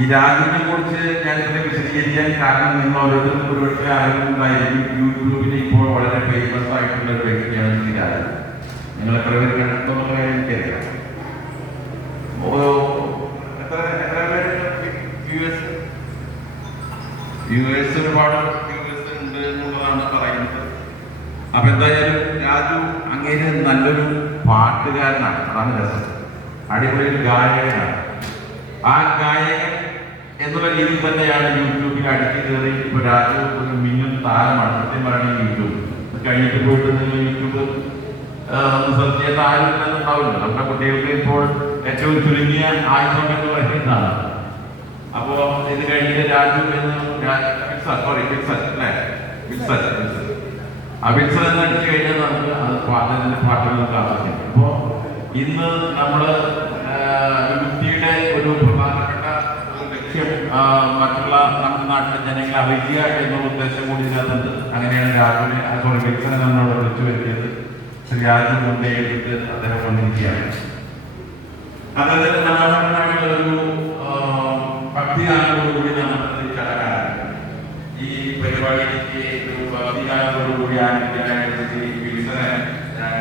ഈ രാജുവിനെ കുറിച്ച് ഞാൻ ഇതിനെ വിശദീകരിക്കാൻ കാരണം നിങ്ങൾ ഓരോരുത്തർക്കും ഒരുപക്ഷെ അറിവുണ്ടായിരിക്കും. യൂട്യൂബിൽ ഇപ്പോൾ വളരെ ഫേമസ് ആയിട്ടുള്ള ഒരു വ്യക്തിയാണ് ഈ രാജു. നിങ്ങൾ എത്ര പേര് കണ്ടിട്ടുള്ള കാര്യം എനിക്കറിയാം. യുഎസ് ഒരുപാട് ഉണ്ട് എന്നുള്ളതാണ് പറയുന്നത്. അപ്പൊ എന്തായാലും രാജു അങ്ങേര് നല്ലൊരു പാട്ടുകാരനാണ്, അതാണ് രസം. അടിപൊളി ഒരു ഗായകനാണ്. ആ ഗായകൻ എന്നുള്ള രീതിയിൽ തന്നെയാണ് യൂട്യൂബിൽ അടിച്ചു കയറി ഇപ്പൊ രാജു ഒരു മിന്നും താരമാണ്. സത്യം പറയുന്നത് യൂട്യൂബ് കഴിഞ്ഞിട്ട് പോയിട്ട് നിങ്ങൾ യൂട്യൂബ് സെർച്ച് ചെയ്യുന്ന ആരും തന്നെ ഉണ്ടാവില്ല. നമ്മുടെ കുട്ടികൾക്ക് ഇപ്പോൾ ഏറ്റവും ചുരുങ്ങിയ ആയുധം എന്ന് പറയുന്നതാണ്. അപ്പോ ഇത് കഴിഞ്ഞ് രാജു എന്ന് അഭിത്സൻ എന്ന് അടിച്ചു കഴിഞ്ഞാൽ നമുക്ക് അത് പാട്ടിന്റെ പാട്ടുകൾ കാണാൻ. അപ്പോ ഇന്ന് നമ്മള് വിമുക്തിയുടെ ഒരു പ്രധാനപ്പെട്ട ലക്ഷ്യം മറ്റുള്ള നമ്മുടെ നാട്ടിലെ ജനങ്ങളെ അറിയിക്കുക എന്നുള്ള ഉദ്ദേശം കൂടി ഇതിനകത്തുണ്ട്. അങ്ങനെയാണ് രാജുവിനെ വിൽസനെ നമ്മളോട് വിളിച്ചു വരുത്തിയത്. ശ്രീ രാജു കൊണ്ടേയിട്ട് അദ്ദേഹം വന്നിരിക്കുകയാണ്. അദ്ദേഹത്തിന് മനോഹരമായിട്ടുള്ള ഒരു ഭക്തിഗാനത്തോടുകൂടി നമ്മുടെ ചടങ്ങാണ്. ഈ പരിപാടിക്ക് ഒരു ഭക്തിഗാനത്തോടുകൂടി ആരംഭിക്കാനായിട്ട് ശ്രീ വിൽസനെ ഞാൻ